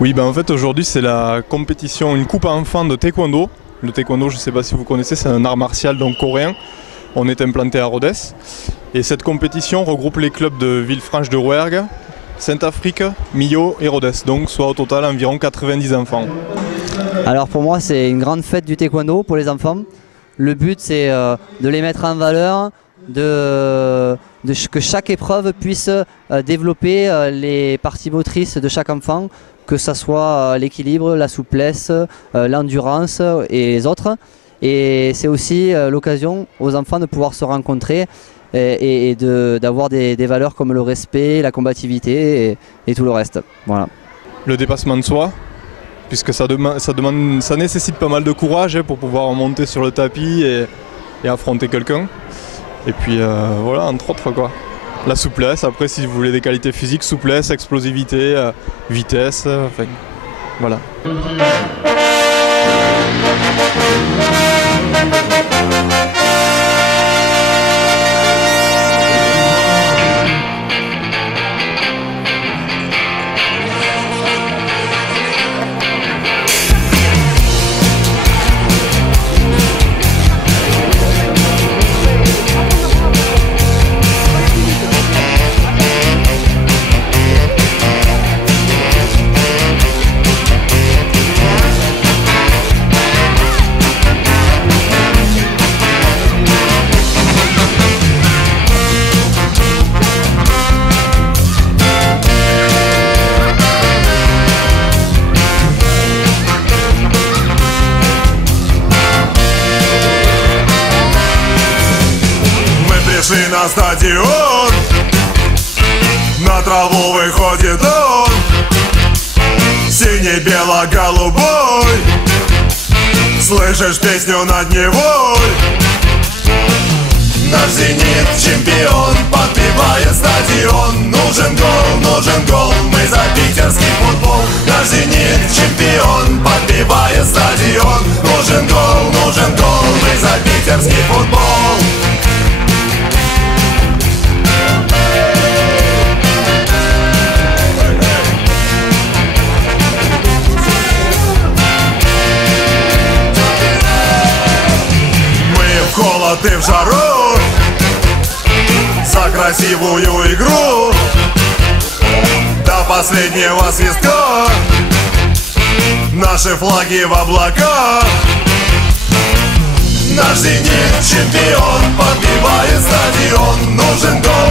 Oui, ben en fait aujourd'hui c'est la compétition, une coupe à enfants de taekwondo. Le taekwondo, je ne sais pas si vous connaississez, c'est un art martial donc coréen. On est implanté à Rodez. Et cette compétition regroupe les clubs de Villefranche-de-Rouergue, Saint-Affrique, Millau et Rodez. Donc soit au total environ 90 enfants. Alors pour moi c'est une grande fête du taekwondo pour les enfants. Le but c'est de les mettre en valeur, que chaque épreuve puisse développer les parties motrices de chaque enfant, que ce soit l'équilibre, la souplesse, l'endurance et les autres. Et c'est aussi l'occasion aux enfants de pouvoir se rencontrer et d'avoir des valeurs comme le respect, la combativité et tout le reste. Voilà. Le dépassement de soi, puisque ça nécessite pas mal de courage pour pouvoir monter sur le tapis et affronter quelqu'un. Et puis voilà, entre autres quoi. La souplesse, après si vous voulez des qualités physiques, souplesse, explosivité, vitesse, enfin voilà. На стадион, на траву выходит он, синий-бело-голубой. Слышишь песню над Невой? Наш «Зенит» чемпион, подбивает стадион. Нужен гол, мы за питерский футбол. Наш «Зенит» чемпион, подбивает стадион. Нужен гол, мы за питерский футбол. Ты в жару за красивую игру до последнего свистка. Наши флаги в облаках. Наш «Зенит» чемпион, подбивает стадион. Нужен гол,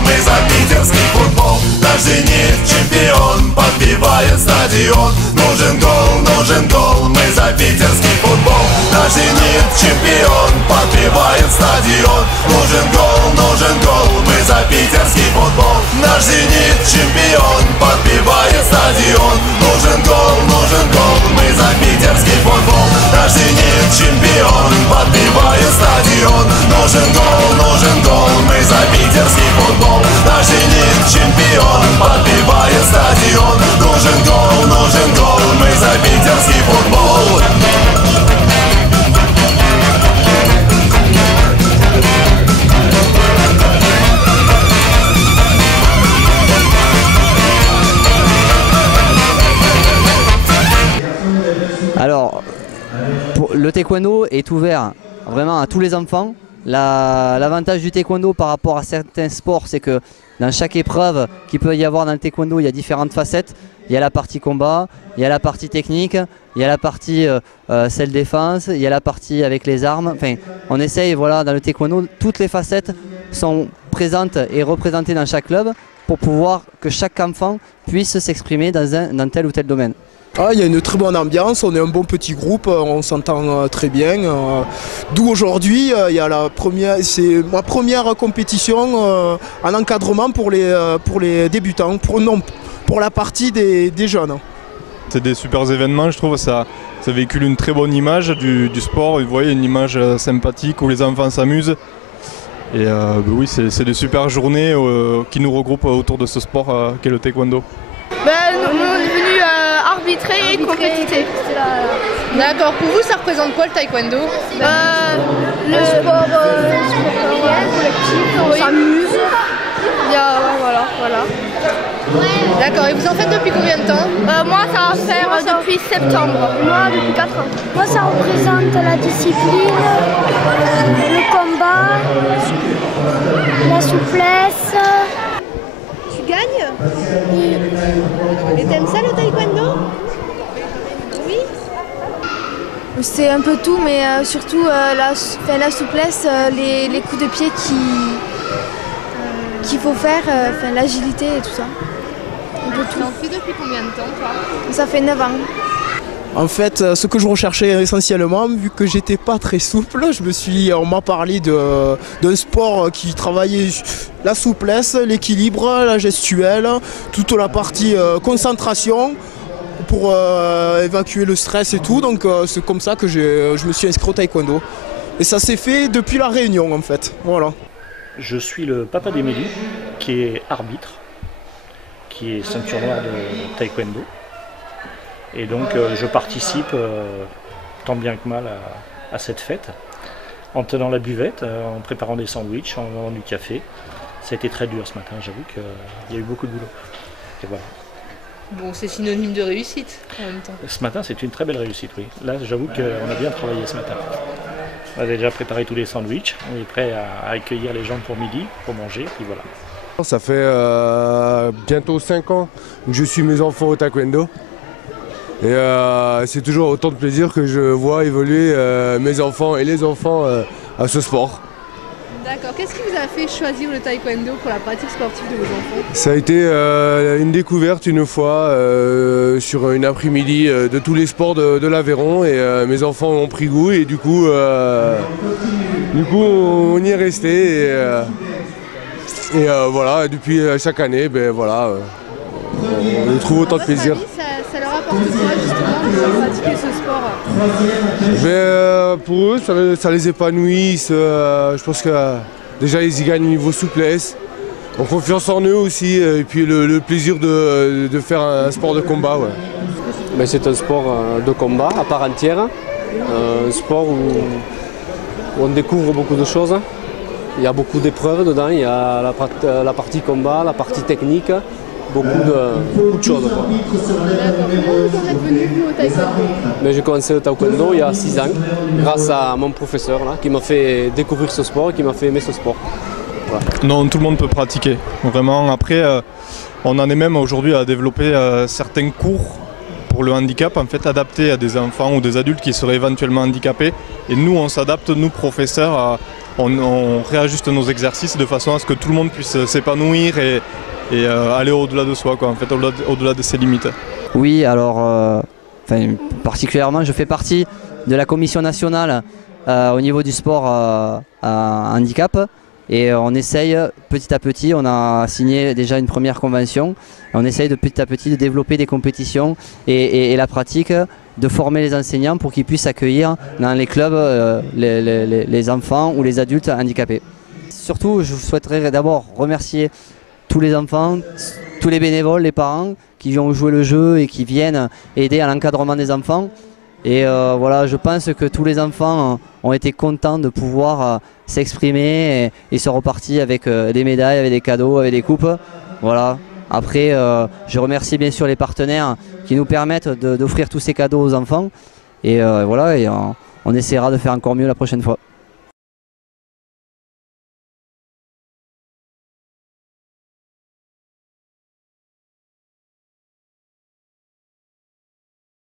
мы за питерский футбол. Наш «Зенит» чемпион, подбивает стадион. Нужен гол, мы за питерский футбол. Наш «Зенит» чемпион, подбивает стадион. Нужен гол, мы за питерский футбол. Наш «Зенит» чемпион, подбивает стадион. Нужен гол, мы за питерский футбол. Наш «Зенит» чемпион, подбивает стадион. Нужен гол, мы за питерский футбол. Наш «Зенит» чемпион, подбивает стадион. Нужен гол, мы за питерский футбол. Alors, le taekwondo est ouvert vraiment à tous les enfants. L'avantage du taekwondo par rapport à certains sports, c'est que dans chaque épreuve qu'il peut y avoir dans le taekwondo, il y a différentes facettes. Il y a la partie combat, il y a la partie technique, il y a la partie self-défense, il y a la partie avec les armes. Enfin, on essaye, voilà, dans le taekwondo, toutes les facettes sont présentes et représentées dans chaque club pour pouvoir que chaque enfant puisse s'exprimer dans tel ou tel domaine. Ah, il y a une très bonne ambiance, on est un bon petit groupe, on s'entend très bien. D'où aujourd'hui, c'est ma première compétition en encadrement pour les débutants, pour la partie des jeunes. C'est des super événements, je trouve, ça véhicule une très bonne image du sport. Vous voyez, une image sympathique où les enfants s'amusent. Et oui, c'est des super journées qui nous regroupent autour de ce sport qu'est le taekwondo. Nous, on est venus arbitrer et compétiter. D'accord, pour vous ça représente quoi le taekwondo? Le sport collectif, on s'amuse. Voilà. D'accord, et vous en faites depuis combien de temps? Moi, ça va faire depuis septembre. Moi, depuis 4 ans. Moi, ça représente la discipline, le combat, la souplesse. Tu gagnes? Et t'aimes ça le taekwondo? Oui. C'est un peu tout, mais surtout la souplesse, les coups de pied qu'il faut faire, l'agilité et tout ça. Un peu tout. Tu en fais depuis combien de temps, toi? Ça fait 9 ans. En fait, ce que je recherchais essentiellement, vu que j'étais pas très souple, on m'a parlé d'un sport qui travaillait la souplesse, l'équilibre, la gestuelle, toute la partie concentration pour évacuer le stress et tout. Donc c'est comme ça que je me suis inscrit au taekwondo. Et ça s'est fait depuis la Réunion en fait. Voilà. Je suis le papa d'Émilie, qui est arbitre, qui est ceinture noire de taekwondo. Et donc je participe tant bien que mal à cette fête, en tenant la buvette, en préparant des sandwichs, en vendant du café. Ça a été très dur ce matin, j'avoue qu'il y a eu beaucoup de boulot. Et voilà. Bon, c'est synonyme de réussite en même temps. Ce matin, c'est une très belle réussite, oui. Là, j'avoue qu'on a bien travaillé ce matin. On a déjà préparé tous les sandwichs, on est prêt à accueillir les gens pour midi, pour manger, puis voilà. Ça fait bientôt 5 ans que je suis mes enfants au taekwondo. Et c'est toujours autant de plaisir que je vois évoluer mes enfants et les enfants à ce sport. D'accord. Qu'est-ce qui vous a fait choisir le taekwondo pour la pratique sportive de vos enfants? Ça a été une découverte une fois sur une après-midi de tous les sports de l'Aveyron et mes enfants ont pris goût et du coup on y est resté et voilà, depuis chaque année, on y trouve autant de plaisir. Ça leur apporte quoi justement de pratiquer ce sport? Pour eux, ça les épanouit. Je pense que déjà ils y gagnent niveau souplesse, ont confiance en eux aussi, et puis le plaisir de faire un sport de combat. Ouais. C'est un sport de combat à part entière, un sport où on découvre beaucoup de choses. Il y a beaucoup d'épreuves dedans, il y a la partie combat, la partie technique. Beaucoup de choses. D'accord. Comment vous en êtes venu vous, au taekwondo? J'ai commencé le taekwondo il y a 6 ans, grâce à mon professeur là, qui m'a fait découvrir ce sport, qui m'a fait aimer ce sport. Voilà. Non, tout le monde peut pratiquer. Vraiment, après, on en est même aujourd'hui à développer certains cours pour le handicap, en fait, adaptés à des enfants ou des adultes qui seraient éventuellement handicapés. Et nous, on s'adapte, nous, professeurs, on réajuste nos exercices de façon à ce que tout le monde puisse s'épanouir et aller au-delà de soi, quoi, en fait, au-delà de ses limites. Oui, alors particulièrement, je fais partie de la commission nationale au niveau du sport à handicap et on essaye petit à petit, on a signé déjà une première convention, on essaye de petit à petit de développer des compétitions et la pratique, de former les enseignants pour qu'ils puissent accueillir dans les clubs les enfants ou les adultes handicapés. Surtout, je souhaiterais d'abord remercier tous les enfants, tous les bénévoles, les parents qui ont joué le jeu et qui viennent aider à l'encadrement des enfants. Et voilà, je pense que tous les enfants ont été contents de pouvoir s'exprimer et sont repartis avec des médailles, avec des cadeaux, avec des coupes. Voilà. Après, je remercie bien sûr les partenaires qui nous permettent d'offrir tous ces cadeaux aux enfants. Et voilà, on essaiera de faire encore mieux la prochaine fois.